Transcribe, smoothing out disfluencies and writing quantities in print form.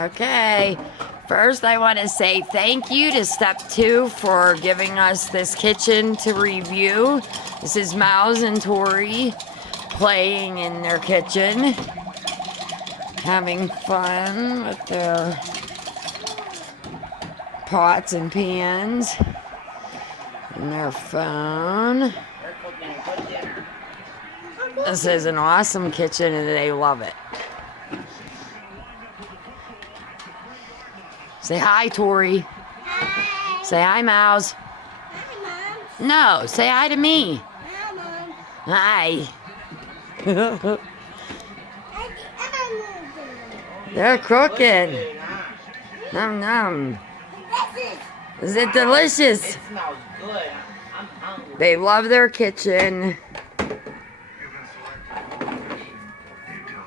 Okay, first I want to say thank you to STEP2 for giving us this kitchen to review. This is Miles and Tori playing in their kitchen, having fun with their pots and pans and their phone. This is an awesome kitchen and they love it. Say hi, Tori. Hi. Say hi, Mouse. Hi, Mom. No, say hi to me. Hi, Mom. Hi. I'm They're cooking. Nom nom. Is it delicious? It smells good. I'm hungry. They love their kitchen.